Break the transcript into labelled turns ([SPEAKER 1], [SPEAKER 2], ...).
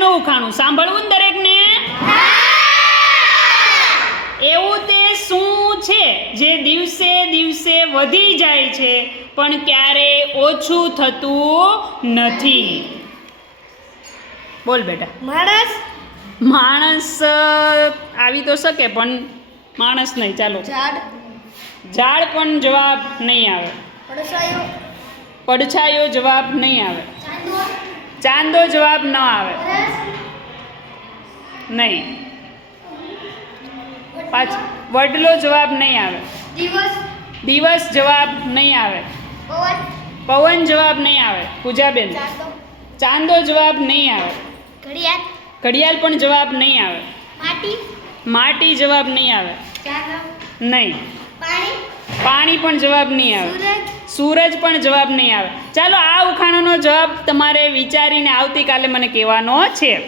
[SPEAKER 1] આજનું ઉખાણું સાંભળવું દરેકને? એવું તે શું છે જે દિવસે દિવસે વધી જાય છે પણ ક્યારે ઓછું થતું નથી? બોલ બેટા.
[SPEAKER 2] માણસ?
[SPEAKER 1] માણસ આવી તો શકે પણ માણસ નહીં. ચાલો.
[SPEAKER 2] ઝાડ?
[SPEAKER 1] ઝાડ પણ જવાબ નહીં આવે.
[SPEAKER 2] પડછાયો?
[SPEAKER 1] પડછાયો જવાબ નહીં આવે.
[SPEAKER 2] ચાંદો?
[SPEAKER 1] જવાબ ન આવે. નહીં. પાછ વડલો જવાબ નહીં આવે.
[SPEAKER 2] દિવસ.
[SPEAKER 1] દિવસ જવાબ નહીં આવે.
[SPEAKER 2] પવન.
[SPEAKER 1] પવન જવાબ નહીં આવે પૂજાબેન.
[SPEAKER 2] ચાંદો.
[SPEAKER 1] ચાંદો જવાબ નહીં આવે.
[SPEAKER 2] ઘડિયાળ.
[SPEAKER 1] ઘડિયાળ પણ જવાબ નહીં આવે.
[SPEAKER 2] માટી.
[SPEAKER 1] માટી જવાબ નહીં આવે. નહીં.
[SPEAKER 2] પાણી.
[SPEAKER 1] પાણી પણ જવાબ નહીં આવે.
[SPEAKER 2] સૂરજ.
[SPEAKER 1] સૂરજ પણ જવાબ નહીં આવે. ચાલો આ ઉખાણાનો જવાબ તમારે વિચારીને આવતીકાલે મને કહેવાનો છે.